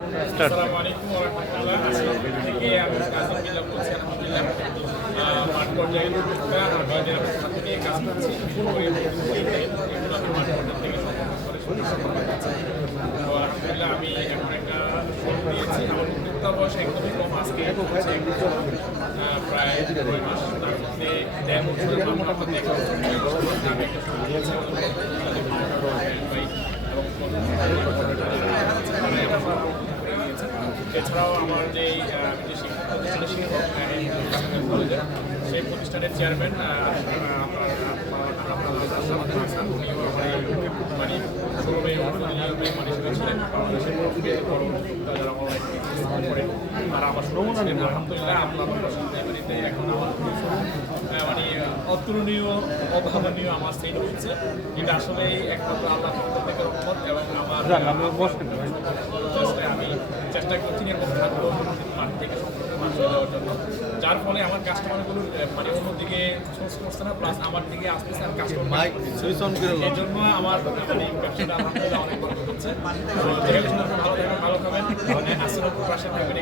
আসসালামু আলাইকুম ওয়া রাহমাতুল্লাহ। আসসালামু থেকে আমি কাজী বিল্লাহ বলছি। আলহামদুলিল্লাহ মাঠ পর্যায়ে আমরা জেলা প্রশাসন থেকে কাজ করছি। এগুলো আমি মাঠ পর্যায় থেকে সম্পন্ন করে তো আলহামদুলিল্লাহ আমি এখন একটা ফোন দিয়েছি। আমার উদ্যোক্তা বয়স একদমই কম, আজকে হচ্ছে প্রায় 9 মাস। তার মধ্যে 1.5 বছরের মামলা হতে আমি একটা শুরু দিয়েছি এছাড়াও আমার যে শিক্ষক কলেজের সেই প্রতিষ্ঠানের চেয়ারম্যান মানে শোরুমে মানে ছিলেন আর আমার শোরুম ছিলেন। আলহামদুলিল্লাহ আপনার বাড়িতে এখন আমার মানে অতুলনীয় অভাবনীয় আমার সেল হচ্ছে। এটা আসলে একমাত্র আল্লাহ থেকে রহমত এবং আমার আমি চেষ্টা করছি এরকম থাকবো মাঠ থেকে সম্পূর্ণ মাঠে দেওয়ার জন্য, যার ফলে আমার কাস্টমারগুলো মানে অন্যদিকে সোর্স করছে না, প্লাস আমার দিকে আসতেছে আর কাস্টমার এই জন্য আমার মানে ব্যবসাটা আলহামদুলিল্লাহ অনেক বড় হচ্ছে। ভালো থাকবেন, ভালো খাবেন, আসলে পাশে থাকবেন।